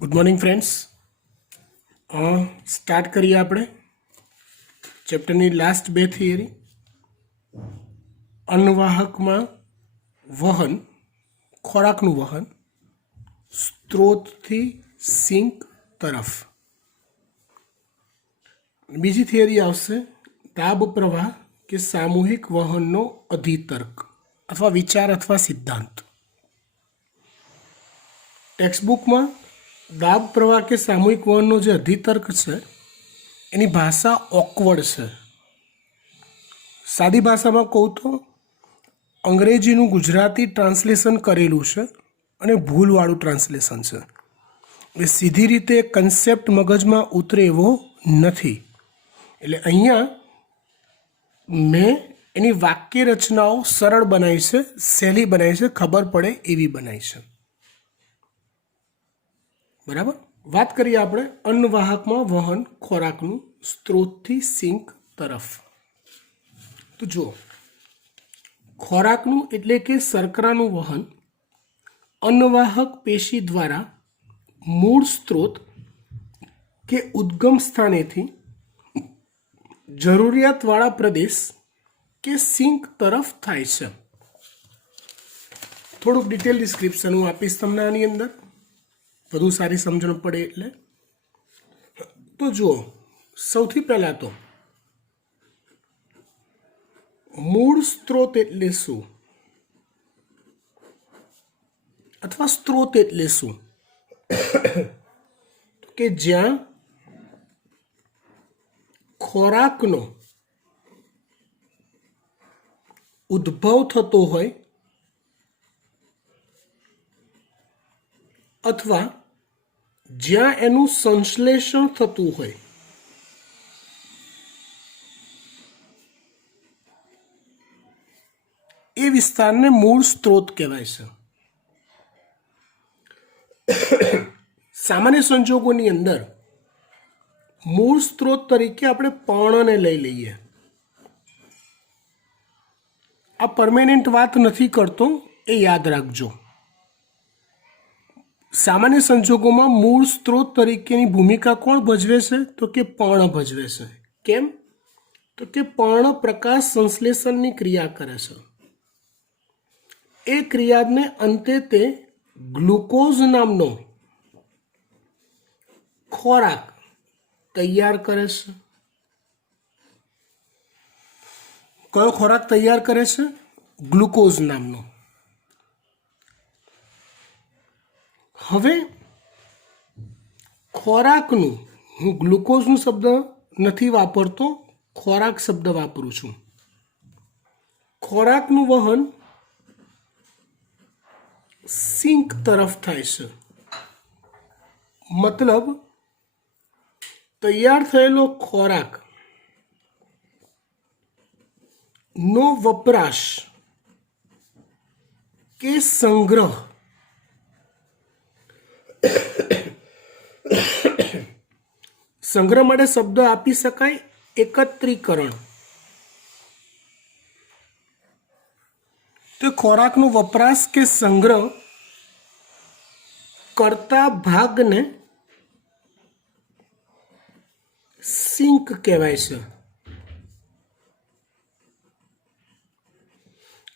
Good morning friends. Start करिए આપણે ચેપ્ટરની last બે થિયરી। અન્નવાહકમાં વહન, ખોરાકનું વહન સ્ત્રોતથી સિંક તરફ। બીજી થિયરી આવશે દાબ પ્રવાહ કે સામૂહિક વહનનો અધિતર્ક અથવા વિચાર અથવા સિદ્ધાંત। ટેક્સ્ટબુકમાં दाब प्रवाह के सामूहिक वहनનો જે અધિતર્ક છે એની ભાષા ઓકવર્ડ છે। સાદી ભાષામાં કહું તો અંગ્રેજીનું ગુજરાતી ટ્રાન્સલેશન કરેલું છે અને ભૂલવાળું ટ્રાન્સલેશન છે। એ સીધી રીતે કન્સેપ્ટ મગજમાં ઉતરે એવો નથી। એટલે અહીંયા મેં એની વાક્ય રચનાઓ સરળ બનાવી છે, સહેલી બનાવી છે, ખબર પડે એવી બનાવી છે। बराबर। बात करिए આપણે अन्नवाहकમાં વહન ખોરાકનું સ્ત્રોતથી સિંક તરફ। તો જુઓ, ખોરાકનું એટલે કે શર્કરાનું વહન अन्नवाहक પેશી દ્વારા મૂળ સ્ત્રોત કે ઉદ્ગમ સ્થાનેથી જરૂરિયાતવાળા પ્રદેશ કે સિંક તરફ થાય છે। થોડુંક ડિટેલ ડિસ્ક્રિપ્શન હું આપીશ તમને આની અંદર, વધુ સારી સમજણ પડે એટલે। તો જુઓ, સૌથી પહેલાં તો મૂળ સ્ત્રોત એટલે શું અથવા સ્ત્રોત એટલે શું? કે જ્યાં ખોરાકનો ઉદ્ભવ થતો હોય अथवा ज्यां एनु संश्लेषण थतुं होय। ए विस्तारने मूळ स्त्रोत कहेवाय छे। सामान्य संजोगोनी अंदर मूळ स्त्रोत तरीके आपणे पर्णने लई लईए। आ परमानेंट वात नथी करतो, ए याद राखजो। सामान्य संजोगों में मूल स्त्रोत तरीके भूमिका कोण भजवे छे? तो कि पर्ण भजवे छे। केम? तो कि पर्ण प्रकाश संश्लेषण की क्रिया करे छे। ए क्रिया ने अंते ते ग्लूकोज नामनो खोराक तैयार करे छे। कयो खोराक तैयार करे छे? ग्लूकोज नामनो। હવે ખોરાકનું, હું ગ્લુકોઝનું શબ્દ નથી વાપરતો, ખોરાક શબ્દ વાપરું છું। ખોરાકનું વહન સિંક તરફ થાય છે। મતલબ તૈયાર થયેલો ખોરાક નો વપરાશ કે સંગ્રહ संग्रह माटे शब्द आपी शकाय एकत्रीकरण। तो खोराकनो वपराश के संग्रह करता भाग ने सिंक कहेवाय छे।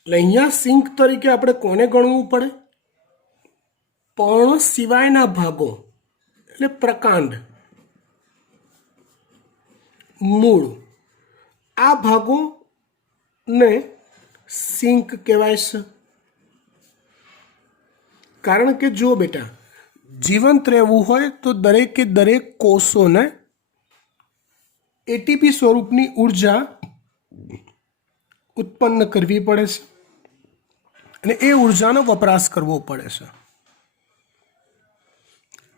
अहींया सिंक तरीके आपणे कोने गणवुं पड़े? पर्ण सिवायना भागो એટલે પ્રકાંડ, મૂળ, આ ભાગોને સિંક કહેવાય છે। કારણ કે જો બેટા જીવંત રહેવું હોય તો દરેકે દરેક કોષોને એટીપી સ્વરૂપની ઉર્જા ઉત્પન્ન કરવી પડે છે અને એ ઉર્જાનો વપરાશ કરવો પડે છે।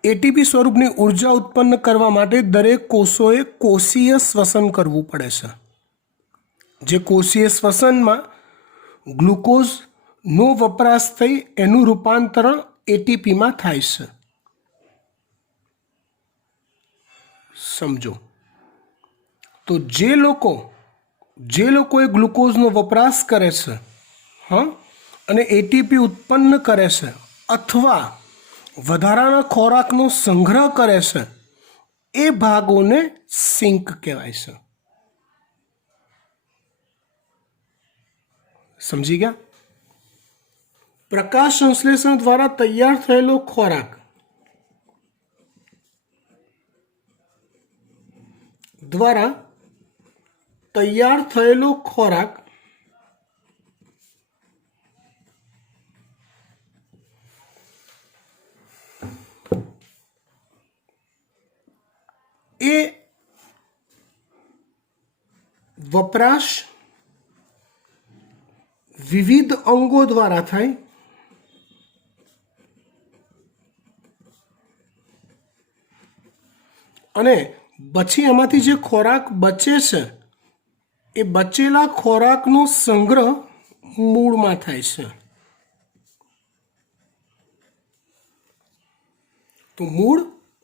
एटीपी स्वरूपनी ऊर्जा उत्पन्न करवा माटे दरेक कोषोए कोषीय श्वसन करवू पड़े छे। जे कोषीय श्वसन में ग्लूकोज नो वपराश थई एनु रूपांतरण एटीपी में थाय छे। समझो तो जे लोकोए ग्लूकोज नो वपराश करे छे, हाँ, अने एटीपी उत्पन्न करे छे अथवा વધારાના ખોરાકનો સંગ્રહ કરે છે એ ભાગોને સિંક કહેવાય છે. સમજી ગયા? પ્રકાશ સંશ્લેષણ દ્વારા તૈયાર થયેલો ખોરાક એ વપરાશ વિવિધ અંગો દ્વારા થાય અને પછી એમાંથી જે ખોરાક બચે છે એ બચેલા ખોરાકનો સંગ્રહ મૂળમાં થાય છે. તો મૂળ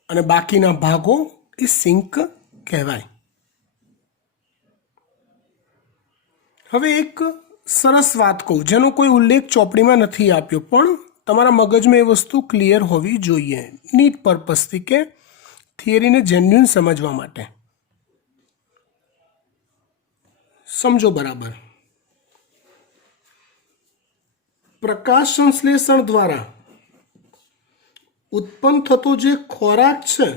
અને બાકીના ભાગો એ સિંક કહેવાય. હવે એક સરસ વાત કહું જેનો કોઈ ઉલ્લેખ ચોપડીમાં નથી આપ્યો, પણ તમારા મગજમાં એ વસ્તુ ક્લિયર હોવી જોઈએ નીટ પર્પઝથી, કે થિયરીને જેન્યુઇન સમજવા માટે. સમજો બરાબર. પ્રકાશ સંશ્લેષણ દ્વારા ઉત્પન્ન થતો જે ખોરાક છે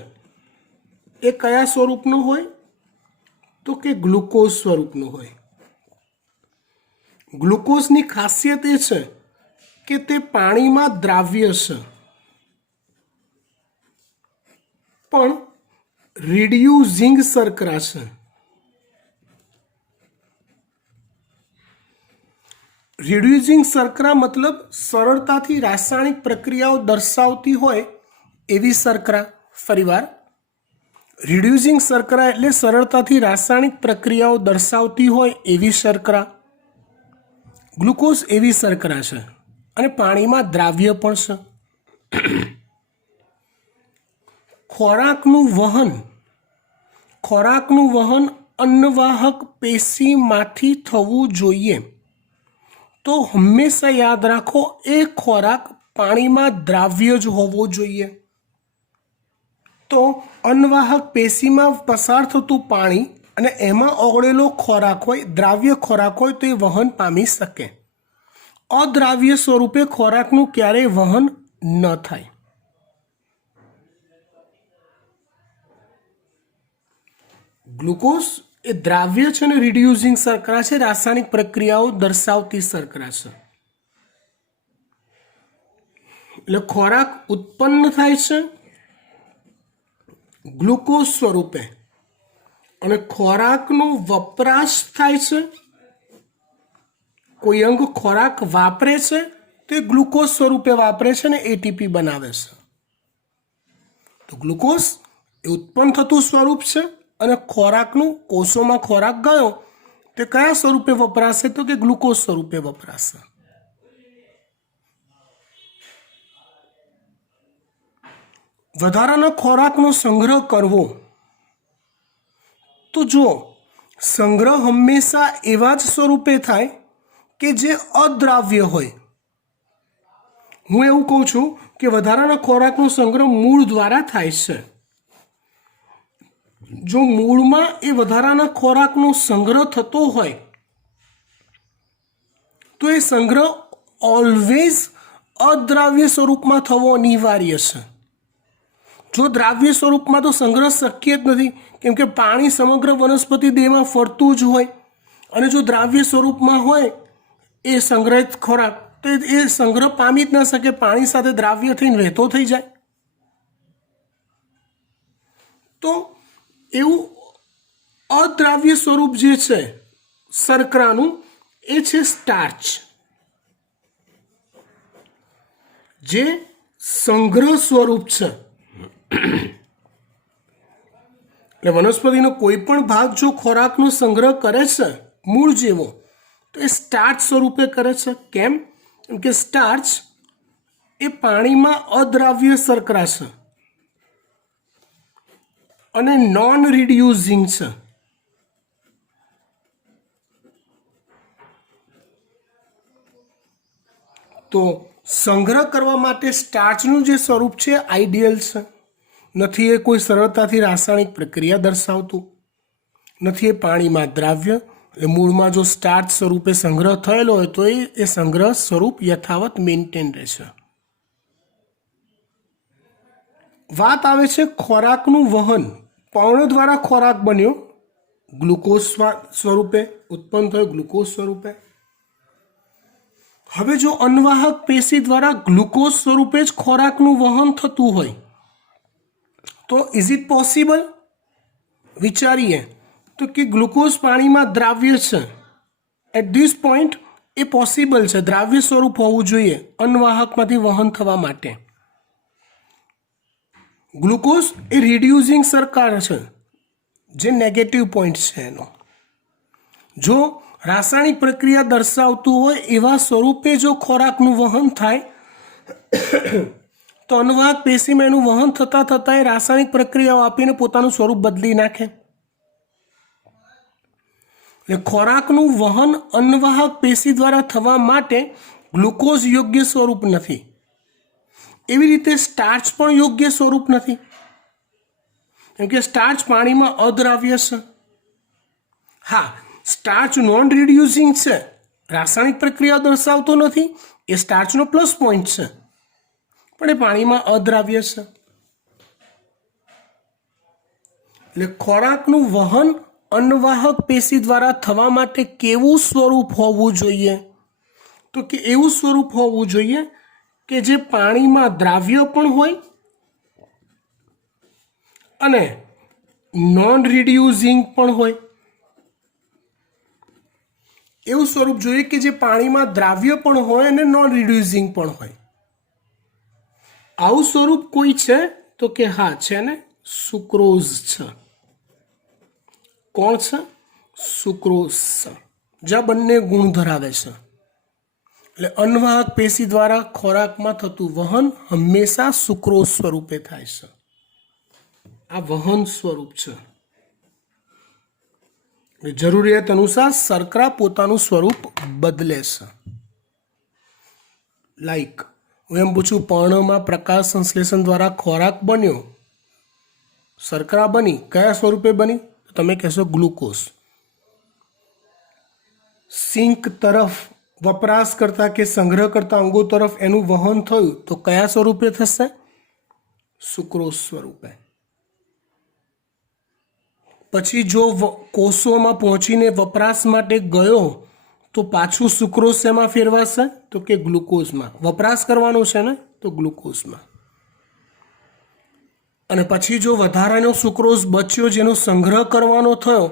એ કયા સ્વરૂપનો હોય? તો કે ગ્લુકોઝ સ્વરૂપનો હોય. ગ્લુકોઝની ખાસિયત એ છે કે તે પાણીમાં દ્રાવ્ય છે, પણ રિડ્યુસિંગ શર્કરા છે. રિડ્યુસિંગ શર્કરા મતલબ સરળતાથી રાસાયણિક પ્રક્રિયાઓ દર્શાવતી હોય એવી શર્કરા. ફરીવાર, રિડ્યુસિંગ શર્કરા એટલે સરળતાથી રાસાયણિક પ્રક્રિયાઓ દર્શાવતી હોય એવી શર્કરા. ગ્લુકોઝ એવી શર્કરા છે અને પાણીમાં દ્રાવ્ય પણ છે. ખોરાકનું વહન અન્નવાહક પેશીમાંથી થવું જોઈએ. તો હંમેશા યાદ રાખો, એ ખોરાક પાણીમાં દ્રાવ્ય જ હોવો જોઈએ. તો અન્નવાહક પેશીમાં પસાર થતું પાણી અને એમાં ઓગળેલો ખોરાક હોય, દ્રાવ્ય ખોરાક હોય, તો એ વહન પામી શકે. અદ્રાવ્ય સ્વરૂપે ખોરાકનું ક્યારેય વહન ન થાય. ગ્લુકોઝ એ દ્રાવ્ય છે અને રિડ્યુસિંગ શર્કરા છે, રાસાયણિક પ્રક્રિયાઓ દર્શાવતી શર્કરા છે. એટલે ખોરાક ઉત્પન્ન થાય છે ગ્લુકોઝ સ્વરૂપે અને ખોરાકનો વપરાશ થાય છે. કોઈ અંગ ખોરાક વાપરે છે તો એ ગ્લુકોઝ સ્વરૂપે વાપરે છે અને એટીપી બનાવે છે. તો ગ્લુકોઝ એ ઉત્પન્ન થતું સ્વરૂપ છે અને ખોરાકનું કોષોમાં ખોરાક ગયો તે કયા સ્વરૂપે વપરાશે? તો કે ગ્લુકોઝ સ્વરૂપે વપરાશે. વધારાના ખોરાકનો સંગ્રહ કરવો, તો જુઓ, સંગ્રહ હંમેશા એવા જ સ્વરૂપે થાય કે જે અદ્રાવ્ય હોય. હું એવું કહું છું કે વધારાના ખોરાકનો સંગ્રહ મૂળ દ્વારા થાય છે. જો મૂળમાં એ વધારાના ખોરાકનો સંગ્રહ થતો હોય તો એ સંગ્રહ ઓલવેઝ અદ્રાવ્ય સ્વરૂપમાં થવો અનિવાર્ય છે. જો દ્રાવ્ય સ્વરૂપમાં તો સંગ્રહ શક્ય જ નથી, કેમ કે પાણી સમગ્ર વનસ્પતિ દેહમાં ફરતું જ હોય. અને જો દ્રાવ્ય સ્વરૂપમાં હોય એ સંગ્રહિત ખોરાક, તો એ સંગ્રહ પામી જ ન શકે, પાણી સાથે દ્રાવ્ય થઈને વહેતો થઈ જાય. તો એવું અદ્રાવ્ય સ્વરૂપ જે છે શર્કરાનું એ છે સ્ટાર્ચ, જે સંગ્રહ સ્વરૂપ છે. એટલે વનસ્પતિનો કોઈ પણ ભાગ જો ખોરાકનો સંગ્રહ કરે છે મૂળ જેવો, તો એ સ્ટાર્ચ સ્વરૂપે કરે છે. કેમ? કેમ કે સ્ટાર્ચ એ પાણીમાં અદ્રાવ્ય શર્કરા છે અને નોન રિડ્યુસિંગ છે. તો સંગ્રહ કરવા માટે સ્ટાર્ચનું જે સ્વરૂપ છે આઈડિયલ છે, નથી એ કોઈ સરળતાથી રાસાયણિક પ્રક્રિયા દર્શાવતું, નથી એ પાણીમાં દ્રાવ્ય, એટલે મૂળમાં જો સ્ટાર્ચ સ્વરૂપે સંગ્રહ થયેલો હોય તો એ સંગ્રહ સ્વરૂપ યથાવત મેન્ટેન રહેશે. વાત આવે છે ખોરાકનું વહન. પર્ણ દ્વારા ખોરાક બન્યો, ગ્લુકોઝ સ્વરૂપે ઉત્પન્ન થયો, ગ્લુકોઝ સ્વરૂપે. હવે જો અન્વાહક પેશી દ્વારા ગ્લુકોઝ સ્વરૂપે જ ખોરાકનું વહન થતું હોય તો ઇઝ ઇટ પોસિબલ? વિચારીએ તો કે ગ્લુકોઝ પાણીમાં દ્રાવ્ય છે. એટ ધીસ પોઈન્ટ એ પોસિબલ છે, દ્રાવ્ય સ્વરૂપ હોવું જોઈએ અન્વાહકમાંથી વહન થવા માટે. ગ્લુકોઝ એ રિડ્યુસિંગ સરકાર છે, જે નેગેટિવ પોઈન્ટ છે એનો. જો રાસાયણિક પ્રક્રિયા દર્શાવતું હોય એવા સ્વરૂપે જો ખોરાકનું વહન થાય તો અન્વાહક પેશીમાં એનું વહન થતાં થતાં એ રાસાયણિક પ્રક્રિયાઓ આપીને પોતાનું સ્વરૂપ બદલી નાખે. એટલે ખોરાકનું વહન અન્વાહક પેશી દ્વારા થવા માટે ગ્લુકોઝ યોગ્ય સ્વરૂપ નથી. એવી રીતે સ્ટાર્ચ પણ યોગ્ય સ્વરૂપ નથી, કેમ કે સ્ટાર્ચ પાણીમાં અદ્રાવ્ય છે. હા, સ્ટાર્ચ નોન રિડ્યુસિંગ છે, રાસાયણિક પ્રક્રિયા દર્શાવતો નથી, એ સ્ટાર્ચનો પ્લસ પોઈન્ટ છે, પણ એ પાણીમાં અદ્રાવ્ય છે. એટલે ખોરાકનું વહન અન્વાહક પેશી દ્વારા થવા માટે કેવું સ્વરૂપ હોવું જોઈએ? તો કે એવું સ્વરૂપ હોવું જોઈએ કે જે પાણીમાં દ્રાવ્ય પણ હોય અને નોન રિડ્યુસિંગ પણ હોય. એવું સ્વરૂપ જોઈએ કે જે પાણીમાં દ્રાવ્ય પણ હોય અને નોન રિડ્યુસિંગ પણ હોય. આવું સ્વરૂપ કોઈ છે? તો કે હા છે ને, સુક્રોઝ છે. કોણ છે? સુક્રોઝ છે, જ્યાં બંને ગુણ ધરાવે છે. એટલે અન્વાહક પેશી દ્વારા ખોરાકમાં થતું વહન હંમેશા સુક્રોઝ સ્વરૂપે થાય છે. આ વહન સ્વરૂપ છે. જરૂરિયાત અનુસાર શર્કરા પોતાનું સ્વરૂપ બદલે છે. લાઈક હું એમ પૂછું, પર્ણમાં પ્રકાશ સંશ્લેષણ દ્વારા ખોરાક બન્યો, શર્કરા બની, કયા સ્વરૂપે બની? તમે કહેશો ગ્લુકોઝ. સિંક તરફ વપરાશ કરતા કે સંગ્રહ કરતા અંગો તરફ એનું વહન થયું તો કયા સ્વરૂપે થશે? સુક્રોઝ સ્વરૂપે. પછી જો કોષોમાં પહોંચીને વપરાશ માટે ગયો તો પાછું સુક્રોઝ શેમાં ફેરવાશે? તો કે ગ્લુકોઝમાં. વપરાશ કરવાનો છે ને, તો ગ્લુકોઝમાં. અને પછી જો વધારાનો સુક્રોઝ બચ્યો જેનો સંગ્રહ કરવાનો થયો,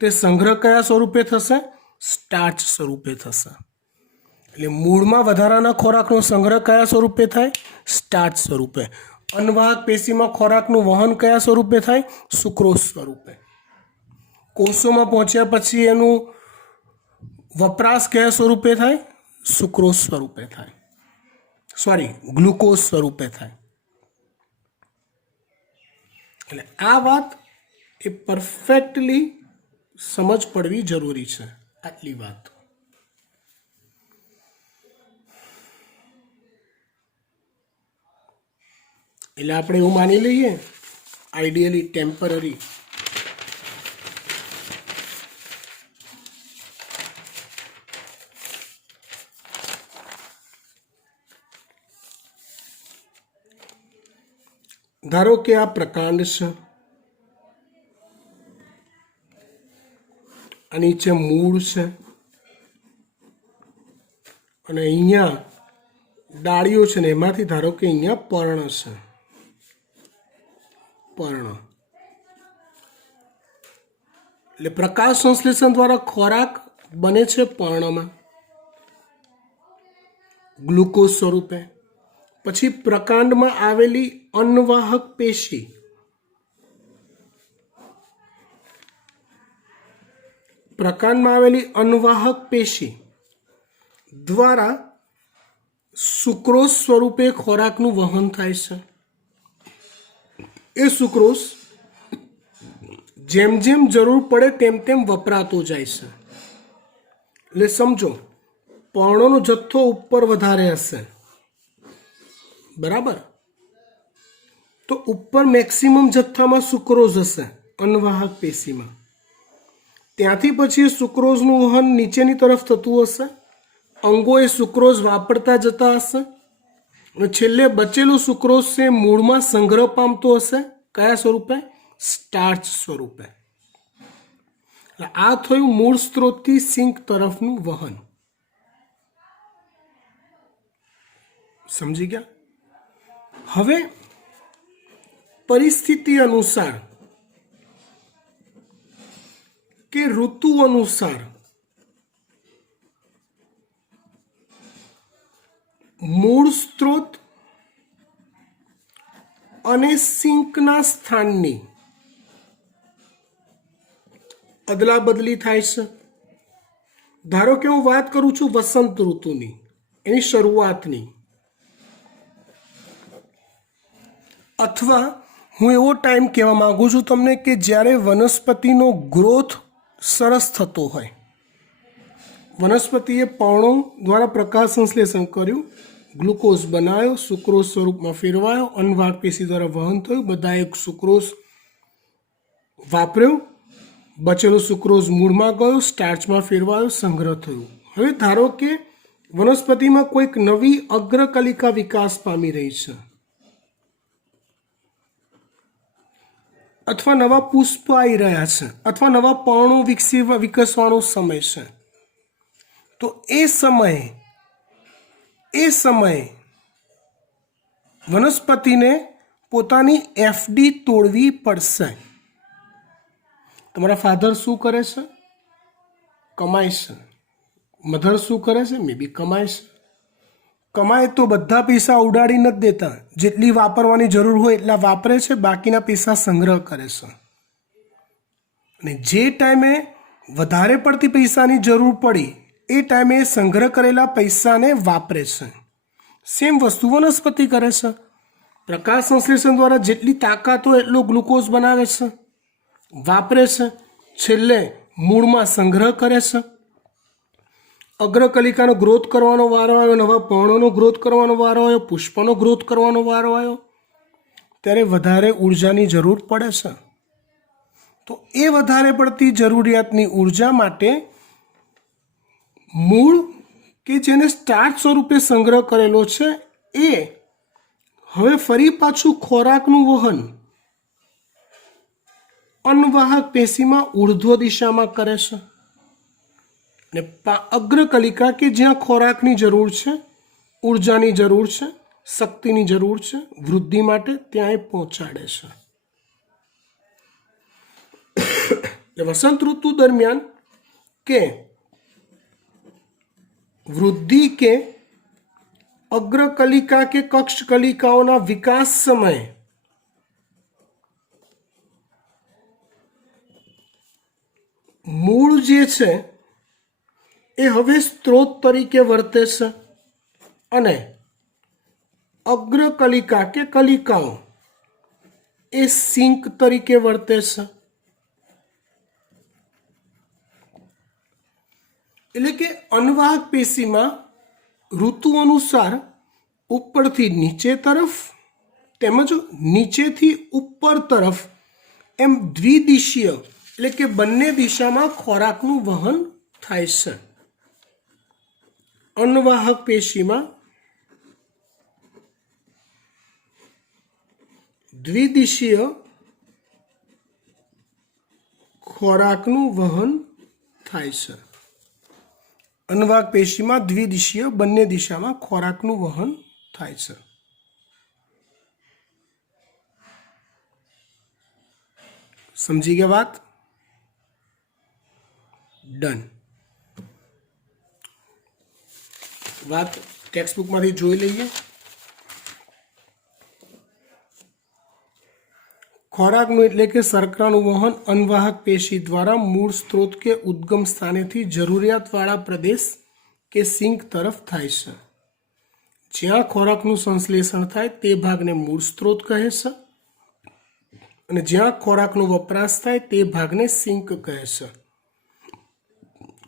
તે સંગ્રહ કયા સ્વરૂપે થશે? સ્ટાર્ચ સ્વરૂપે થશે. એટલે મૂળમાં વધારાના ખોરાકનો સંગ્રહ કયા સ્વરૂપે થાય? સ્ટાર્ચ સ્વરૂપે. અન્વાહક પેશીમાં ખોરાકનું વહન કયા સ્વરૂપે થાય? સુક્રોઝ સ્વરૂપે. કોષોમાં પહોંચ્યા પછી એનું વપરાશ કયા સ્વરૂપે થાય? સુક્રોઝ સ્વરૂપે થાય, સોરી, ગ્લુકોઝ સ્વરૂપે થાય. એટલે આ વાત એ પરફેક્ટલી સમજ પડવી જરૂરી છે. આટલી વાત. એટલે આપણે એવું માની લઈએ, આઈડિયલી ટેમ્પરરી, ધારો કે આ પ્રકાંડ છે, આ નીચે મૂળ છે અને અહીંયા ડાળીઓ છે ને એમાંથી ધારો કે અહીંયા પર્ણ છે. પર્ણ એટલે પ્રકાશ સંશ્લેષણ દ્વારા ખોરાક બને છે પર્ણમાં ગ્લુકોઝ સ્વરૂપે. પછી પ્રકાંડમાં આવેલી અન્વાહક પેશી દ્વારા સુક્રોઝ સ્વરૂપે ખોરાકનું વહન થાય છે. એ સુક્રોઝ જેમ જેમ જરૂર પડે તેમ તેમ વપરાતો જાય છે. એટલે સમજો, પર્ણોનો જથ્થો ઉપર વધારે હશે બરાબર. તો ઉપર મેક્સિમમ જથ્થામાં સુક્રોઝ હશે અનવાહક પેશીમાં, ત્યાંથી પછી સુક્રોઝનું વહન નીચેની તરફ થતું હશે, અંગો એ સુક્રોઝ વાપરતા જતા હશે અને છેલ્લે બચેલું સુક્રોઝ છે મૂળમાં સંગ્રહ પામતો હશે. કયા સ્વરૂપે? સ્ટાર્ચ સ્વરૂપે. એટલે આ થયું મૂળ સ્ત્રોતથી સિંક તરફનું વહન. સમજી ગયા? હવે પરિસ્થિતિ અનુસાર કે ઋતુ અનુસાર મૂળ સ્ત્રોત અને સિંકના સ્થાનની અદલા બદલી થાય છે. ધારો કે હું વાત કરું છું વસંત ઋતુની, એની શરૂઆતની, અથવા હું એવો ટાઈમ કહેવા માંગુ છું તમને કે જ્યારે વનસ્પતિનો ગ્રોથ સરસ થતો હોય. વનસ્પતિએ પર્ણો દ્વારા પ્રકાશ સંશ્લેષણ કર્યું, ગ્લુકોઝ બનાવ્યો, સુક્રોઝ સ્વરૂપમાં ફેરવાયો, અનવાહક પેશી દ્વારા વહન થયું, બધાએ સુક્રોઝ વાપર્યો, બચેલો સુક્રોઝ મૂળમાં ગયો, સ્ટાર્ચમાં ફેરવાયો, સંગ્રહ થયું. હવે ધારો કે વનસ્પતિમાં કોઈક નવી અગ્રકલિકા વિકાસ પામી રહી છે, અથવા નવા પુષ્પ આવી રહ્યા છે, અથવા નવા પર્ણો વિકસવાનો સમય છે. તો એ સમયે વનસ્પતિને પોતાની એફડી તોડવી પડશે. તમારા ફાધર શું કરે છે? કમાય છે. મધર શું કરે છે? મે બી કમાય છે. કમાય તો બધા પૈસા ઉડાડી નથી દેતા, જેટલી વાપરવાની જરૂર હોય એટલા વાપરે છે, બાકીના પૈસા સંગ્રહ કરે છે. અને જે ટાઈમે વધારે પડતી પૈસાની જરૂર પડી એ ટાઈમે સંગ્રહ કરેલા પૈસાને વાપરે છે. સેમ વસ્તુ વનસ્પતિ કરે છે. પ્રકાશ સંશ્લેષણ દ્વારા જેટલી તાકાત હોય એટલો ગ્લુકોઝ બનાવે છે, વાપરે છે, છેલ્લે મૂળમાં સંગ્રહ કરે છે. અગ્રકલિકાનો ગ્રોથ કરવાનો વારો આવ્યો, નવા પર્ણોનો ગ્રોથ કરવાનો વારો આવ્યો, પુષ્પનો ગ્રોથ કરવાનો વારો આવ્યો, ત્યારે વધારે ઉર્જાની જરૂર પડે છે. તો એ વધારે પડતી જરૂરિયાતની ઉર્જા માટે મૂળ કે જેને સ્ટાર્ચ સ્વરૂપે સંગ્રહ કરેલો છે એ હવે ફરી પાછું ખોરાકનું વહન અનવાહક પેશીમાં ઉર્ધ્વ દિશામાં કરે છે. અને અગ્રકલિકા કે જ્યાં ખોરાકની જરૂર છે, ઉર્જાની જરૂર છે, શક્તિની જરૂર છે વૃદ્ધિ માટે, ત્યાં એ પહોંચાડે છે. એટલે વસંત ઋતુ દરમિયાન કે વૃદ્ધિ કે અગ્રકલિકા કે કક્ષ કલિકાઓના વિકાસ સમયે મૂળ જે છે એ હવે સ્ત્રોત તરીકે વર્તે છે અને અગ્રકલિકા કે કલિકાઓ એ સિંક તરીકે વર્તે છે. એટલે કે અનવાહક પેશીમાં ઋતુ અનુસાર ઉપરથી નીચે તરફ તેમજ નીચેથી ઉપર તરફ એમ દ્વિદિશીય એટલે કે બંને દિશામાં ખોરાકનું વહન થાય છે. અનવાહક પેશીમાં દ્વિદિશીય ખોરાકનું વહન થાય છે. અનવાહક પેશીમાં દ્વિદિશીય બંને દિશામાં ખોરાકનું વહન થાય છે. સમજી ગયા વાત? ડન. વાત ટેક્સ્ટબુકમાંથી જોઈ લઈએ. ખોરાકનું એટલે કે શર્કરાનું વહન અનવાહક પેશી દ્વારા મૂળ સ્ત્રોત કે ઉદ્ગમ સ્થાનેથી જરૂરિયાતવાળા પ્રદેશ કે સિંક તરફ થાય છે. જ્યાં ખોરાકનું સંશ્લેષણ થાય તે ભાગને મૂળ સ્ત્રોત કહે છે અને જ્યાં ખોરાકનો વપરાશ થાય તે ભાગને સિંક કહે છે.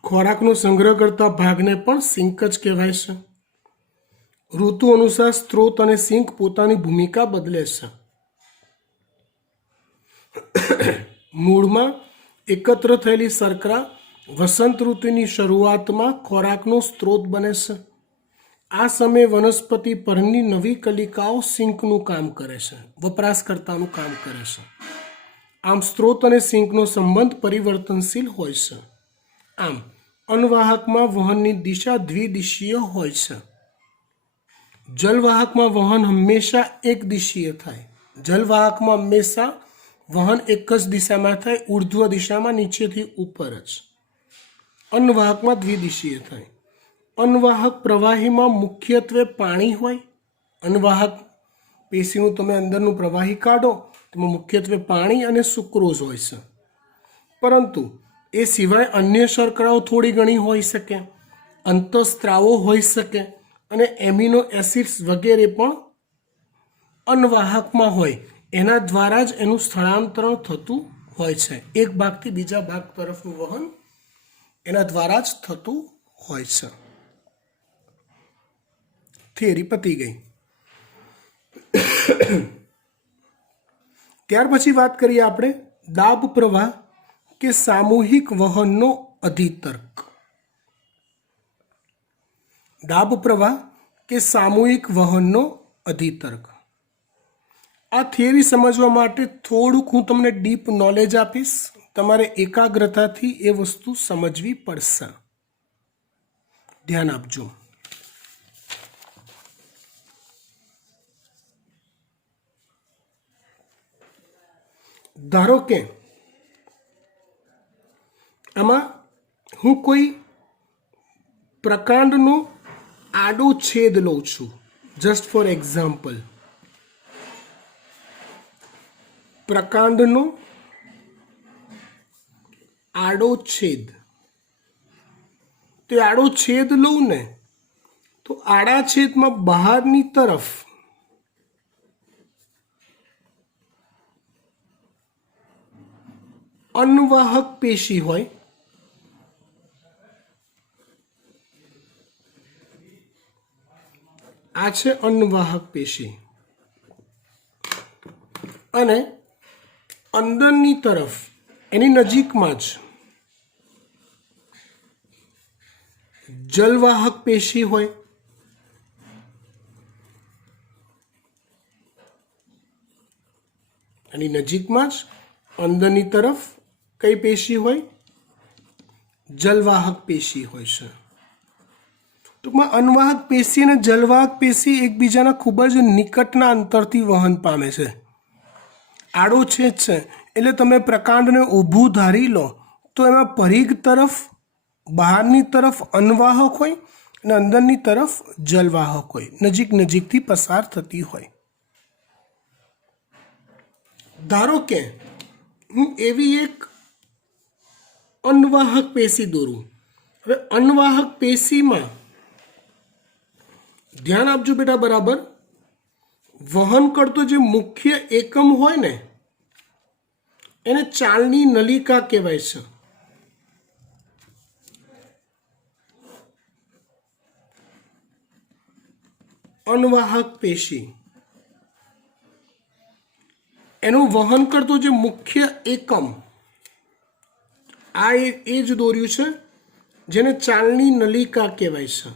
ખોરાકનો સંગ્રહ કરતા ભાગને પણ સિંક જ કહેવાય છે. ઋતુ અનુસાર સ્ત્રોત અને સિંક પોતાની ભૂમિકા બદલે છે. મૂળમાં એકત્ર થયેલી શર્કરા વસંત ઋતુની શરૂઆતમાં ખોરાકનો સ્ત્રોત બને છે. આ સમયે વનસ્પતિ પરની નવી કલિકાઓ સિંકનું કામ કરે છે, વપરાશકર્તાનું કામ કરે છે. આમ સ્ત્રોત અને સિંકનો સંબંધ પરિવર્તનશીલ હોય છે. આમ અન્નવાહકમાં વહનની દિશા દ્વિદિશીય હોય છે. જલવાહકમાં વહન હંમેશા એક દિશીય થાય. જલવાહકમાં હંમેશા વહન એક જ દિશામાં થાય, ઉર્ધ્વ દિશામાં, નીચેથી ઉપર જ. અન્નવાહકમાં દ્વિદિશીય થાય. અન્નવાહક પ્રવાહીમાં મુખ્યત્વે પાણી હોય. અન્નવાહક પેશીનું તમે અંદરનું પ્રવાહી કાઢો, તેમાં મુખ્યત્વે પાણી અને સુક્રોઝ હોય છે. પરંતુ એ સિવાય અન્ય શર્કરાઓ થોડી ઘણી હોઈ શકે, અંતઃસ્ત્રાવો હોઈ શકે અને એમિનો એસિડ્સ વગેરે પણ અન્નવાહકમાં હોય. એના દ્વારા જ એનું સ્થળાંતરણ થતું હોય છે. એક ભાગથી બીજા ભાગ તરફનું વહન એના દ્વારા જ થતું હોય છે. થિયરી પતી ગઈ. ત્યાર પછી વાત કરીએ આપણે દાબ પ્રવાહ કે સામૂહિક વહનનો અધિતર્ક. દાબ પ્રવાહ કે સામૂહિક વહનનો અધિતર્ક. આ થિયરી સમજવા માટે થોડુંક હું તમને ડીપ નોલેજ આપીશ. તમારે એકાગ્રતાથી એ વસ્તુ સમજવી પડશે. ધ્યાન આપજો. ધારો કે આમાં હું કોઈ પ્રકાંડનો આડો છેદ લઉં છું. જસ્ટ ફોર એક્ઝામ્પલ, પ્રકાંડનો આડો છેદ. તો આડો છેદ લઉં ને, તો આડા છેદમાં બહારની તરફ અન્નવાહક પેશી હોય. આ છે અન્નવાહક પેશી. અને અંદરની તરફ એની નજીકમાં જ જલવાહક પેશી હોય. એની નજીકમાં જ અંદરની તરફ કઈ પેશી હોય? જલવાહક પેશી હોય છે. ટૂંકમાં અન્નવાહક પેશી અને જલવાહક પેશી એકબીજાના ખૂબ જ નિકટના અંતરથી વહન પામે છે. આડો છેદ છે એટલે તમે પ્રકાંડને ઊભું ધારી લો તો એમાં પરિઘ તરફ, બહારની તરફ અન્નવાહક હોય અને અંદરની તરફ જલવાહક હોય, નજીક નજીકથી પસાર થતી હોય. ધારો કે હું એવી એક અન્નવાહક પેશી દોરું. હવે અન્નવાહક પેશીમાં ધ્યાન આપજો બેટા બરાબર, વહન કરતો જે મુખ્ય એકમ હોય ને એને ચાલની નલિકા કહેવાય છે. અન્નવાહક પેશી એનું વહન કરતો જે મુખ્ય એકમ, આ એ જ દોર્યું છે જેને ચાલની નલિકા કહેવાય છે.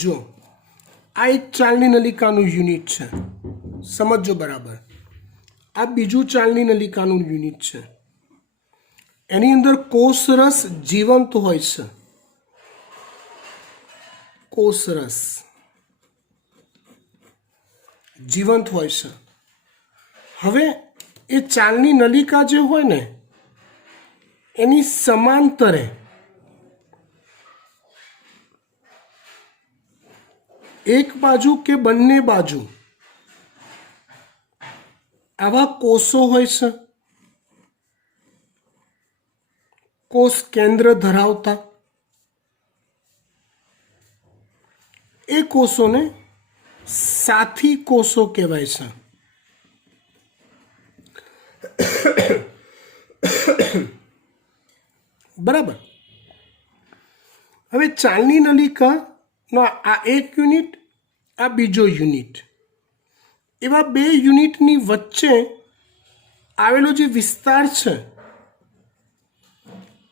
જો આ એક ચાલની નલિકાનું યુનિટ છે, સમજો બરાબર. આ બીજું ચાલની નલિકાનું યુનિટ છે. એની અંદર કોષરસ જીવંત હોય છે. કોષરસ જીવંત હોય છે. હવે એ ચાલની નલિકા જે હોય ને એની સમાંતરે એક બાજુ કે બંને બાજુ આવા કોષો હોય છે, કોષ કેન્દ્ર ધરાવતા, એ કોષોને સાથી કોષો કહેવાય છે. બરાબર. હવે ચાલની નલિકાનો આ એક યુનિટ, આ બીજો યુનિટ, એવા બે યુનિટની વચ્ચે આવેલો જે વિસ્તાર છે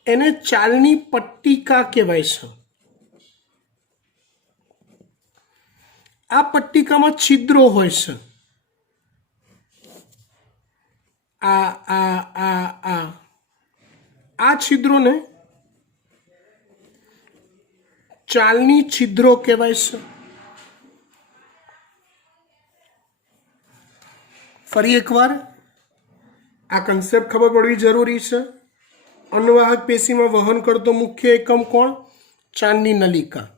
એને ચાલની પટ્ટિકા કહેવાય છે. આ પટ્ટિકામાં છિદ્રો હોય છે. આ છિદ્રોને ચાલની છિદ્રો કહેવાય છે. ફરી એકવાર આ કન્સેપ્ટ ખબર પડવી જરૂરી છે. અન્નવાહક પેશીમાં વહન કરતો મુખ્ય એકમ કોણ? ચાલની નલિકા.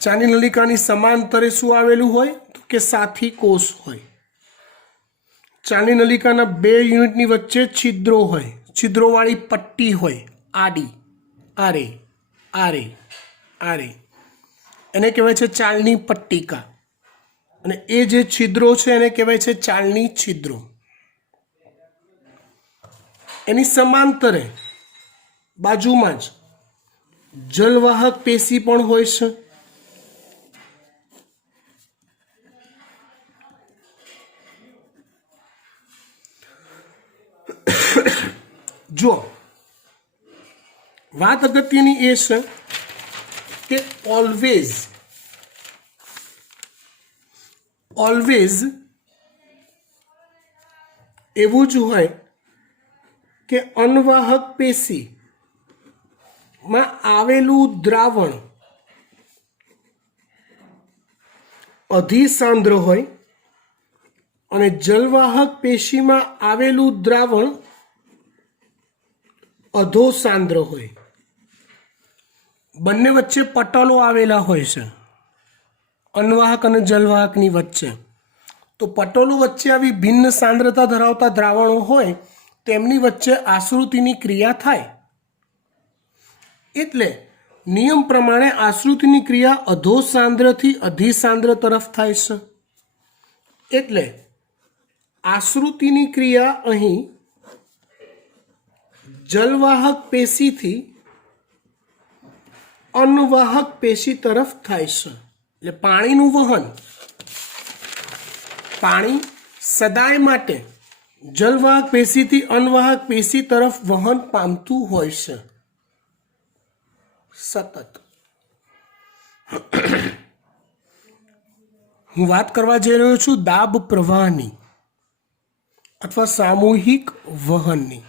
ચાલની નલિકાની સમાંતરે શું આવેલું હોય? તો કે સાથી કોષ હોય. ચાલની નલિકાના બે યુનિટની વચ્ચે છિદ્રો હોય, છિદ્રોવાળી પટ્ટી હોય, આડી, આરે આરે આરે, એને કહેવાય છે ચાલની પટ્ટિકા. અને એ જે છિદ્રો છે એને કહેવાય છે ચાલની છિદ્રો. એની સમાંતરે બાજુમાં જ જલવાહક પેશી પણ હોય છે. જો વાત અગત્યની એ છે કે ઓલવેઝ એવું જ હોય કે અન્નવાહક પેશીમાં આવેલું દ્રાવણ અધિસાંદ્ર હોય અને જલવાહક પેશીમાં આવેલું દ્રાવણ અધોસાંદ્ર હોય. બંને વચ્ચે પટલો આવેલા હોય છે, અન્નવાહક અને જલવાહકની વચ્ચે. તો પટલો વચ્ચે આવી ભિન્ન સાંદ્રતા ધરાવતા દ્રાવણો હોય તેમની વચ્ચે આશ્રુતિની ક્રિયા થાય. એટલે નિયમ પ્રમાણે આશ્રુતિની ક્રિયા અધોસાંદ્રથી અધિસાંદ્ર તરફ થાય છે. એટલે આશ્રુતિની ક્રિયા અહીં જલવાહક પેશીથી અન્નવાહક પેશી તરફ થાય છે. એટલે પાણીનું વહન, પાણી સદાય માટે જલવાહક પેશીથી અન્નવાહક પેશી તરફ વહન પામતું હોય છે સતત. હું વાત કરવા જઈ રહ્યો છું દાબ પ્રવાહની અથવા સામૂહિક વહનની.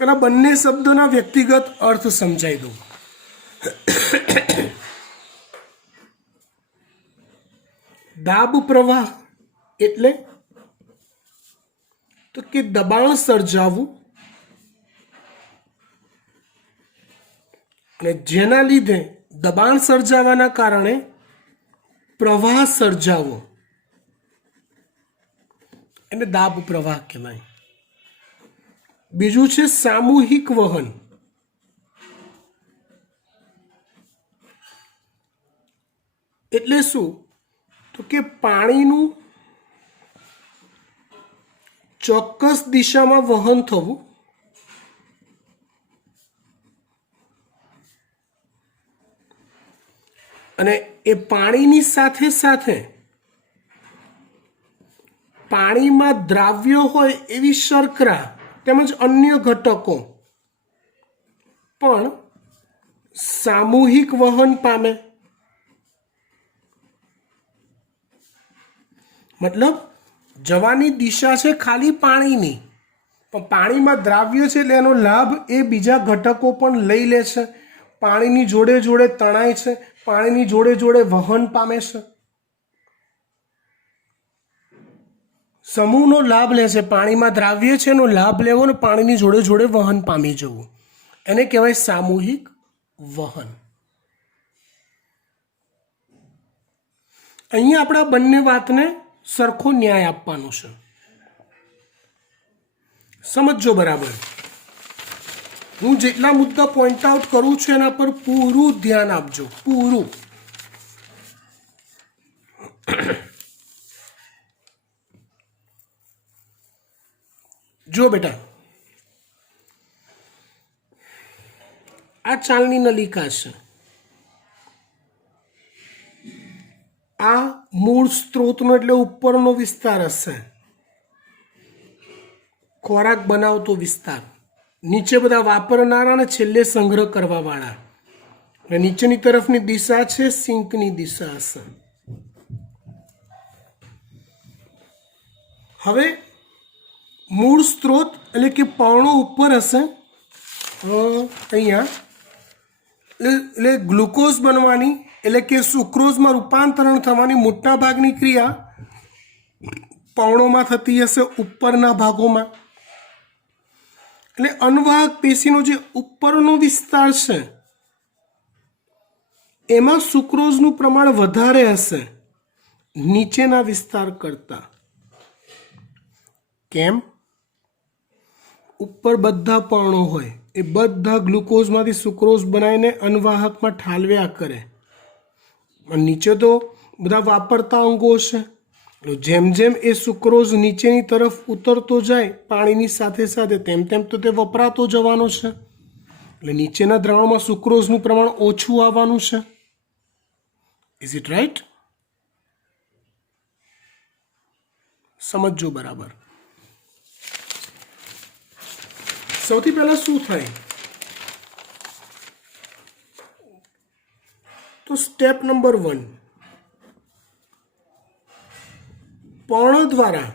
પેલા બંને શબ્દોના વ્યક્તિગત અર્થ સમજાઈ દઉં. દાબ પ્રવાહ એટલે તો કે દબાણ સર્જાવું અને જેના લીધે દબાણ સર્જાવાના કારણે પ્રવાહ સર્જાવો એને દાબ પ્રવાહ કહેવાય. બીજું છે સામૂહિક વહન. એટલે શું? તો કે પાણીનું ચોક્કસ દિશામાં વહન થવું અને એ પાણીની સાથે સાથે પાણીમાં દ્રાવ્ય હોય એવી શર્કરા તેમજ અન્ય ઘટકો પણ સામૂહિક વહન પામે. મતલબ જવાની દિશા છે ખાલી પાણીની, પણ પાણીમાં દ્રાવ્ય છે એટલે એનો લાભ એ બીજા ઘટકો પણ લઈ લે છે, પાણીની જોડે જોડે તણાય છે, પાણીની જોડે જોડે વહન પામે છે. સમૂહનો લાભ લેશે, પાણીમાં દ્રાવ્ય છે એનો લાભ લેવો ને પાણીની જોડે જોડે વહન પામી જવું, એને કહેવાય સામૂહિક વહન. અહીંયા આપણે આ બંને વાતને સરખો ન્યાય આપવાનો છે. સમજો બરાબર. હું જેટલા મુદ્દા પોઈન્ટ આઉટ કરું છું એના પર પૂરું ધ્યાન આપજો, પૂરું. જો બેટા, આ ચાલની નલિકા છે, આ મૂળ સ્ત્રોતનો એટલે ઉપરનો વિસ્તાર હશે, ખોરાક બનાવતો વિસ્તાર, નીચે બધા વાપરનારા અને છેલ્લે સંગ્રહ કરવા વાળા, અને નીચેની તરફની દિશા છે સિંકની દિશા હશે. હવે મૂળ સ્ત્રોત એટલે કે પર્ણો ઉપર હશે, અહીંયા એટલે ગ્લુકોઝ બનવાની એટલે કે સુક્રોઝમાં રૂપાંતરણ થવાની મોટા ભાગની ક્રિયા પર્ણોમાં થતી હશે, ઉપરના ભાગોમાં. એટલે અન્વાહક પેશીનો જે ઉપરનો વિસ્તાર છે એમાં સુક્રોઝનું પ્રમાણ વધારે હશે નીચેના વિસ્તાર કરતા. કેમ? ઉપર બધા પર્ણો હોય એ બધા ગ્લુકોઝમાંથી સુક્રોઝ બનાવીને અન્વાહકમાં ઠાલવ્યા કરે, નીચે તો બધા વાપરતા અંગો છે. જેમ જેમ એ સુક્રોઝ નીચેની તરફ ઉતરતો જાય પાણીની સાથે સાથે તેમ તેમ તો તે વપરાતો જવાનો છે, એટલે નીચેના દ્રાવણમાં સુક્રોઝનું પ્રમાણ ઓછું આવવાનું છે. Is it right? સમજો બરાબર. સૌથી પહેલા શું થાય તો સ્ટેપ નંબર 1, પર્ણ દ્વારા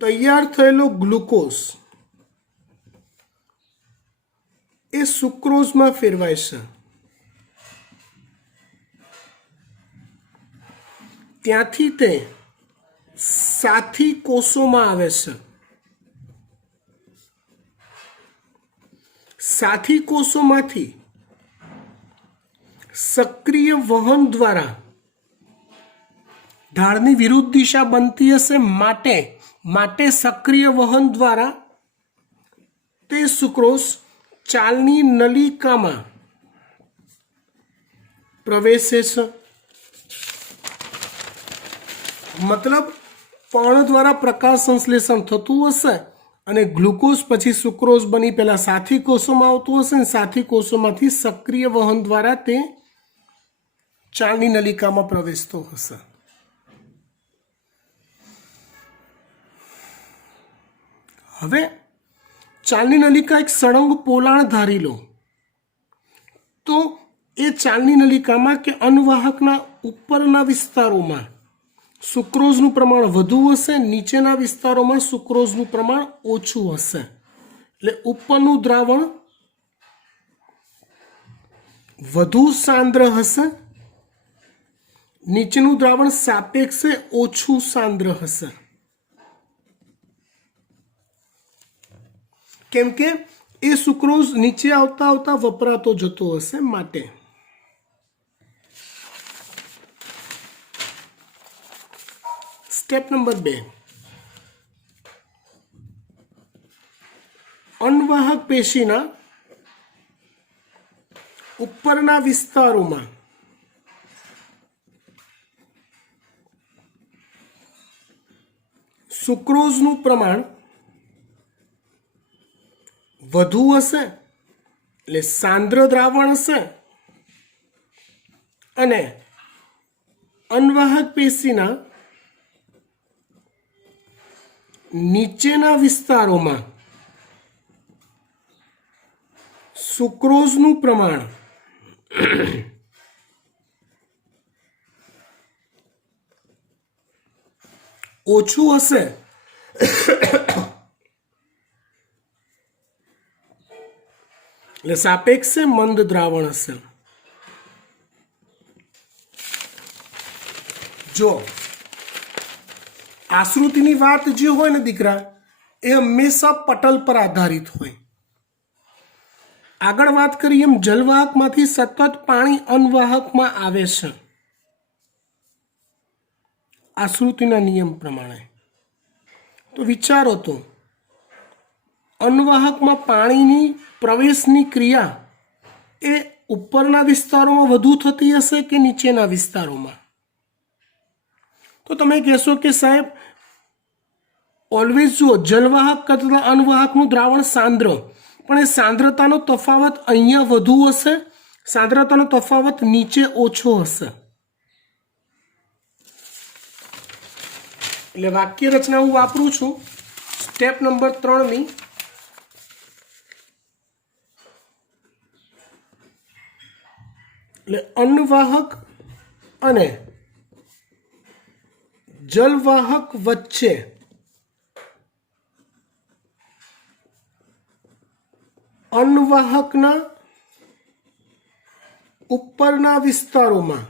તૈયાર થયેલો ગ્લુકોઝ એ સુક્રોઝમાં ફેરવાય છે, ત્યાંથી તે સાથી કોષોમાં આવે છે. સાથી કોષોમાંથી સક્રિય વહન દ્વારા ઢાળની વિરુદ્ધ દિશા બનતી હશે, માટે સક્રિય વહન દ્વારા તે સુક્રોઝ ચાલની નલિકામાં પ્રવેશે છે. મતલબ પર્ણ દ્વારા પ્રકાશ સંશ્લેષણ થતું હશે અને ગ્લુકોઝ પછી સુક્રોઝ બની પહેલા સાથી કોષોમાં આવતું હશે, અને સાથી કોષોમાંથી સક્રિય વહન દ્વારા તે ચાલની નલિકામાં પ્રવેશતો હશે. હવે ચાલની નલિકા એક સળંગ પોલાણ ધારી લો તો એ ચાલની નલિકામાં કે અન્વાહકના ઉપરના વિસ્તારોમાં સુક્રોઝનું પ્રમાણ વધુ હશે, નીચેના વિસ્તારોમાં સુક્રોઝનું પ્રમાણ ઓછું હશે. એટલે ઉપરનું દ્રાવણ વધુ સાંદ્ર હશે, નીચેનું દ્રાવણ સાપેક્ષે ઓછું સાંદ્ર હશે. કેમ કે એ સુક્રોઝ નીચે આવતા આવતા વપરાતો જતો હશે માટે. સ્ટેપ નંબર 2, અન્વાહક પેશીના ઉપરના વિસ્તારોમાં સુક્રોઝનું પ્રમાણ વધુ હશે, એટલે સાંદ્ર દ્રાવણ હશે, અને અન્વાહક પેશીના નીચેના વિસ્તારોમાં સુક્રોઝનું પ્રમાણ ઓછું હશે, એટલે સાપેક્ષે મંદ દ્રાવણ હશે. જો આશ્રુતિની વાત જે હોય ને દીકરા એ હંમેશા પટલ પર આધારિત હોય. આગળ વાત કરીએ એમ જલવાહકમાંથી સતત પાણી અનવાહકમાં આવે છે આશ્રુતિના નિયમ પ્રમાણે. તો વિચારો તો અનવાહકમાં પાણીની પ્રવેશની ક્રિયા એ ઉપરના વિસ્તારોમાં વધુ થતી હશે કે નીચેના વિસ્તારોમાં? તો તમે કહેશો કે સાહેબ ઓલવેઝ જુઓ જલવાહક કરતાં અનવાહકનું દ્રાવણ સાંદ્ર, પણ એ સાંદ્રતાનો તફાવત અહીંયા વધુ હશે, સાંદ્રતાનો તફાવત નીચે ઓછો હશે. એટલે વાક્ય રચના હું વાપરું છું સ્ટેપ નંબર 3ની. એટલે અનવાહક અને જલવાહક વચ્ચે અનવાહકના ઉપરના વિસ્તારોમાં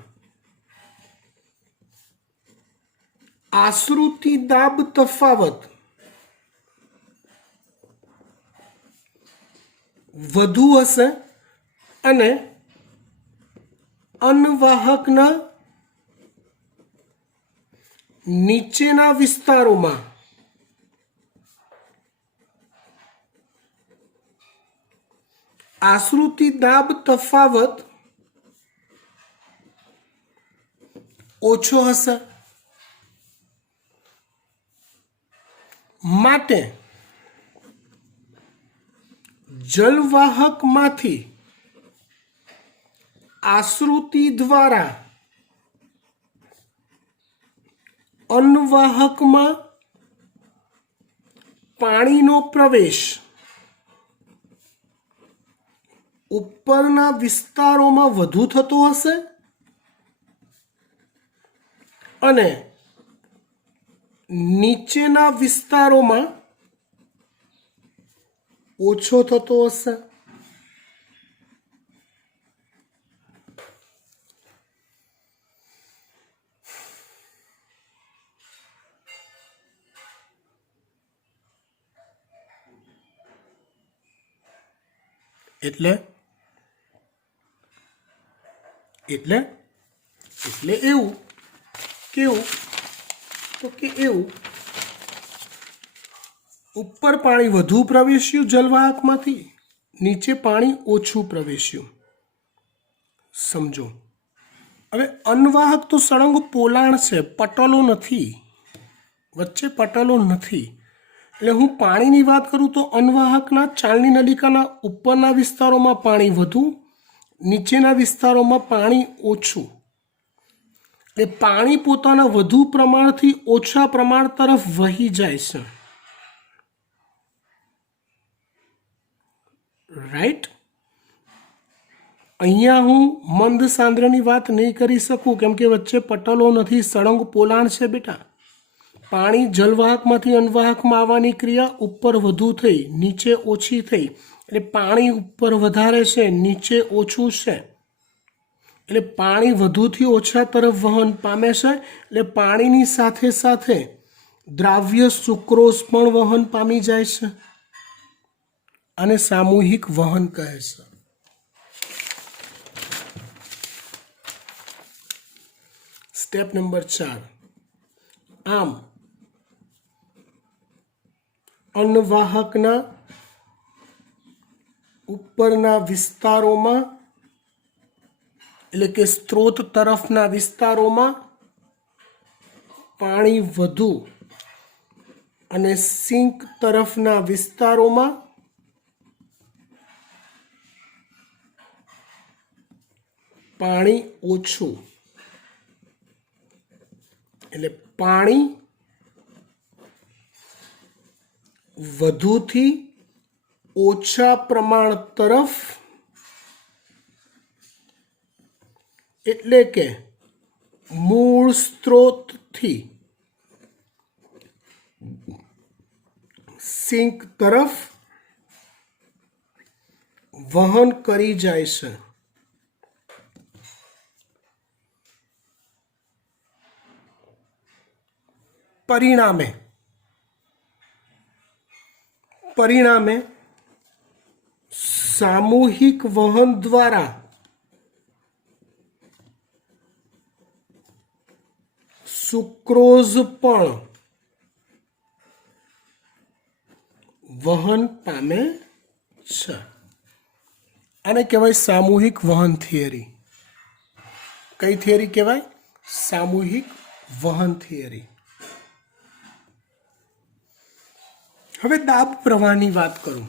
આશ્રુતિ દાબ તફાવત વધુ હશે અને અનવાહકના નીચેના વિસ્તારોમાં આશ્રુતિ દાબ તફાવત ઓછો હશે. માટે જલવાહકમાંથી આશ્રુતિ દ્વારા અનવાહકમાં પાણીનો પ્રવેશ ઉપરના વિસ્તારોમાં વધુ થતો હશે અને નીચેના વિસ્તારોમાં ઓછો થતો હશે. એટલે એટલે એટલે એવું કેવું તો કે એવું ઉપર પાણી વધુ પ્રવેશ્યું જલવાહકમાંથી, નીચે પાણી ઓછું પ્રવેશ્યું. સમજો હવે અનવાહક તો સળંગ પોલાણ છે, પટલો નથી, વચ્ચે પટલો નથી. એટલે હું પાણીની વાત કરું તો અનવાહકના ચાલની નલિકાના ઉપરના વિસ્તારોમાં પાણી વધુ, નીચેના વિસ્તારોમાં પાણી ઓછું. એટલે પાણી પોતાના વધુ પ્રમાણથી ઓછા પ્રમાણ તરફ વહી જાય છે. રાઈટ. અહીંયા હું મંદ સાંદ્રની વાત નહીં કરી શકું કેમ કે વચ્ચે પટલો નથી, સળંગ પોલાણ છે બેટા. પાણી જલવાહકમાંથી અનવાહકમાં આવવાની ક્રિયા ઉપર વધુ થઈ, નીચે ઓછી થઈ. એટલે પાણી ઉપર વધારે છે, નીચે ઓછું છે. એટલે પાણી વધુથી ઓછા તરફ વહન પામે છે. એટલે પાણીની સાથે સાથે દ્રાવ્ય સુક્રોઝ પણ વહન પામી જાય છે અને સામૂહિક વહન કહે છે. Step number 4. આમ અનવાહકના ઉપરના વિસ્તારોમાં એટલે કે સ્ત્રોત તરફના વિસ્તારોમાં પાણી વધુ અને સિંક તરફના વિસ્તારોમાં પાણી ઓછું. એટલે પાણી વધુથી ઓછા પ્રમાણ તરફ એટલે કે મૂળ સ્ત્રોતથી સિંક તરફ વહન કરી જાય છે. પરિણામે સામૂહિક વહન દ્વારા સુક્રોઝ પણ વહન પામે છે. આને કહેવાય સામૂહિક વહન થિયરી. કઈ થિયરી કહેવાય? સામૂહિક વહન થિયરી. હવે દાબ પ્રવાહની વાત કરું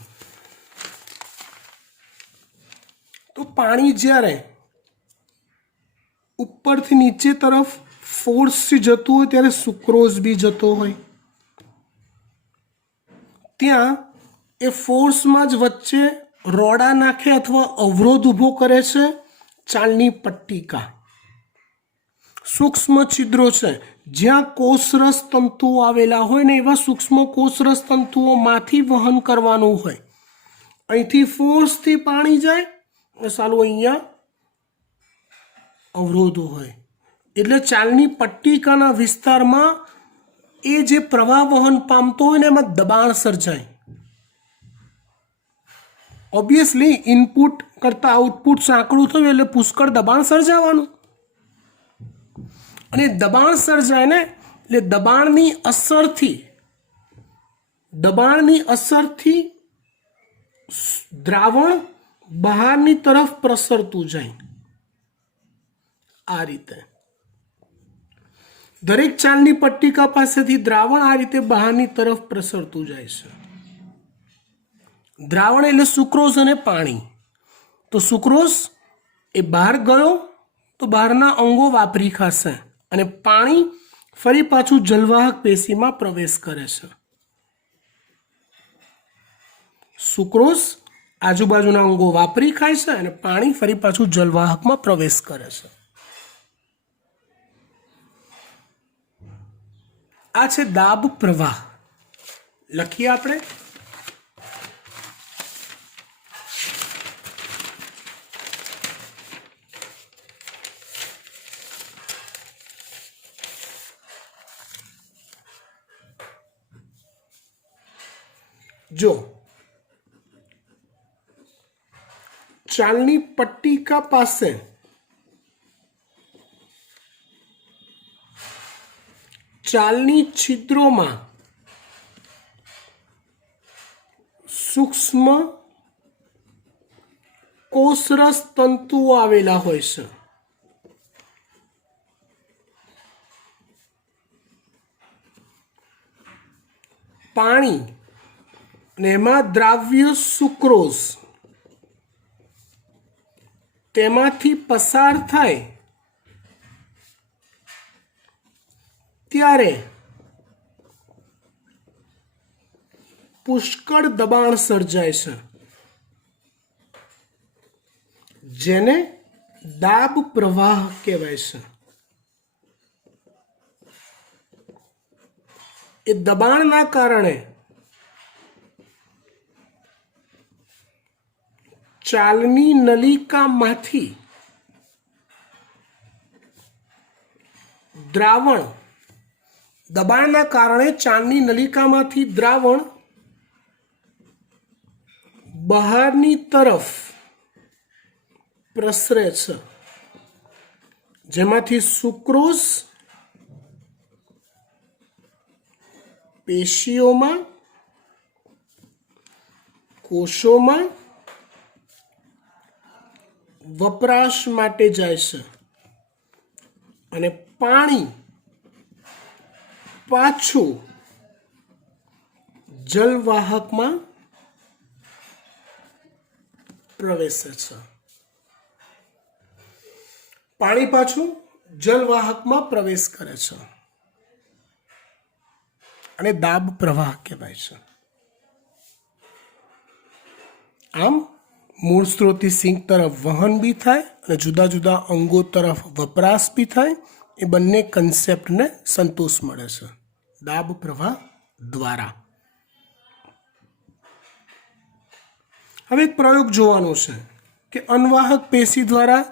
તો પાણી જ્યારે ઉપરથી નીચે તરફ ફોર્સથી જતું હોય ત્યારે સુક્રોઝ બી જતો હોય. ત્યાં એ ફોર્સમાં જ વચ્ચે રોડા નાખે અથવા અવરોધ ઊભો કરે છે ચાલની પટ્ટિકા. સૂક્ષ્મ છિદ્રો છે જ્યાં કોષરસ તંતુઓ આવેલા હોય ને એવા સૂક્ષ્મ કોષરસ તંતુઓમાંથી વહન કરવાનું હોય. અહીંથી ફોર્સથી પાણી જાય અને સાલું અહીંયા અવરોધો હોય એટલે ચાલની પટ્ટિકાના વિસ્તારમાં એ જે પ્રવાહ વહન પામતો હોય ને એમાં દબાણ સર્જાય. ઓબ્વિયસલી ઇનપુટ કરતાં આઉટપુટ સાંકડું થયું એટલે પુષ્કળ દબાણ સર્જાવાનું. અને દબાણ સર્જાય ને એટલે દબાણની અસરથી દ્રાવણ બહારની તરફ પ્રસરતું જાય. આ રીતે દરેક ચાલની પટ્ટિકા પાસેથી દ્રાવણ આ રીતે બહારની તરફ પ્રસરતું જાય છે. દ્રાવણ એટલે સુક્રોઝ અને પાણી. તો સુક્રોઝ એ બહાર ગયો તો બહારના અંગો વાપરી ખાશે અને પાણી ફરી પાછું જલવાહક પેશીમાં પ્રવેશ કરે છે. સુક્રોઝ આજુબાજુના અંગો વાપરી ખાય છે અને પાણી ફરી પાછું જલવાહકમાં પ્રવેશ કરે છે. આ છે દાબ પ્રવાહ. લખીએ આપણે. જો ચાલની પટ્ટિકા પાસે ચાલની છિદ્રોમાં સૂક્ષ્મ કોષરસ તંતુઓ આવેલા હોય છે. પાણી અને એમાં દ્રાવ્ય સુક્રોઝ તેમાંથી પસાર થાય ત્યારે પુષ્કળ દબાણ સર્જાય છે જેને દાબ પ્રવાહ કહેવાય છે. એ દબાણના કારણે ચાલની નલિકામાંથી દ્રાવણ દબાણના કારણે ચાલની નલિકામાંથી દ્રાવણ બહારની તરફ પ્રસરે છે જેમાંથી સુક્રોઝ પેશીઓમાં કોષોમાં વપરાશ માટે જાય છે અને પાણી પાછું જલવાહકમાં પ્રવેશે છે. પાણી પાછું જલવાહકમાં પ્રવેશ કરે છે અને દાબ પ્રવાહ કહેવાય છે. આમ મૂળ સ્ત્રોતથી સિંક તરફ વહન બી થાય અને જુદા જુદા અંગો તરફ વપરાશ બી થાય. એ બંને કન્સેપ્ટને સંતોષ મળે છે દાબ પ્રવાહ દ્વારા. હવે એક પ્રયોગ જોવાનો છે કે અનવાહક પેશી દ્વારા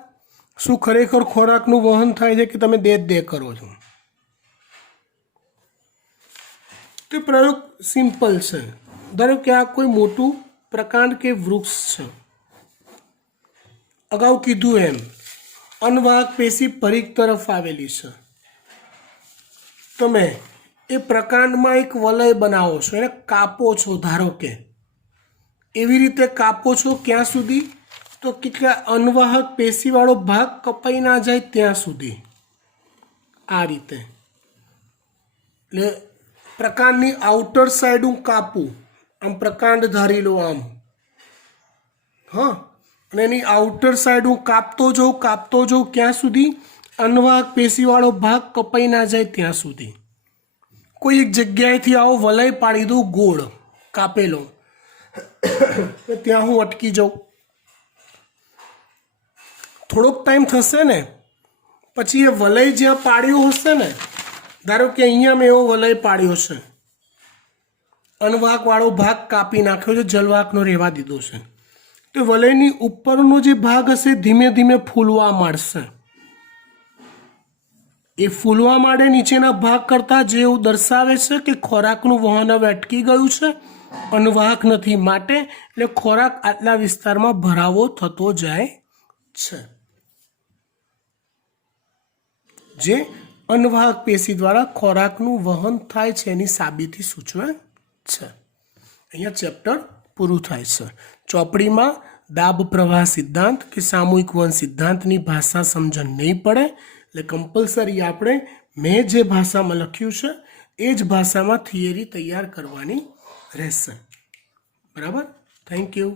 શું ખરેખર ખોરાકનું વહન થાય છે કે તમે દે કરો છો. તે પ્રયોગ સિમ્પલ છે. ધારો કે આ કોઈ મોટું પ્રકાંડ કે વૃક્ષ છે. અગાઉ કીધું એમ અનવાહક પેશી પરિઘ તરફ આવેલી છે. તમે એ પ્રકાંડમાં એક વલય બનાવો છો, એને કાપો છો. ધારો કે એવી રીતે કાપો છો ક્યાં સુધી? તો કેટલા અનવાહક પેશીવાળો ભાગ કપાઈ ના જાય ત્યાં સુધી. આ રીતે એટલે પ્રકાંડની આઉટર સાઈડ હું કાપું, આમ પ્રકાંડ ધારી લો આમ, હા, અને એની આઉટર સાઈડ હું કાપતો જાઉં ક્યાં સુધી? અનવાહક પેશીવાળો ભાગ કપાઈ ના જાય ત્યાં સુધી. કોઈ એક જગ્યાએથી આવો વલય પાડી દઉં ગોળ કાપેલો, ત્યાં હું અટકી જાઉં. થોડોક ટાઈમ થશે ને પછી એ વલય જ્યાં પાડ્યો હશે ને, ધારો કે અહીંયા મેં એવો વલય પાડ્યો છે, અનવાહકવાળો ભાગ કાપી નાખ્યો છે, જલવાહકનો રહેવા દીધો છે, તો વલયની ઉપરનો જે ભાગ હશે ધીમે ધીમે ફૂલવા માંડશે. એ ફૂલવા માંડે નીચેના ભાગ કરતાં, જે એવું દર્શાવે છે કે ખોરાકનું વહન હવે અટકી ગયું છે, અનવાહક નથી માટે, એટલે ખોરાક આટલા વિસ્તારમાં ભરાવો થતો જાય છે, જે અનવાહક પેશી દ્વારા ખોરાકનું વહન થાય છે એની સાબિતી સૂચવે છે. અહીંયા ચેપ્ટર પૂરું થાય છે. ચોપડીમાં દાબ પ્રવાહ સિદ્ધાંત કે સામૂહિક વહન સિદ્ધાંતની ભાષા સમજણ નહીં પડે, એટલે કમ્પલસરી આપણે મેં જે ભાષામાં લખ્યું છે એ જ ભાષામાં થિયરી તૈયાર કરવાની રહેશે. બરાબર? Thank you.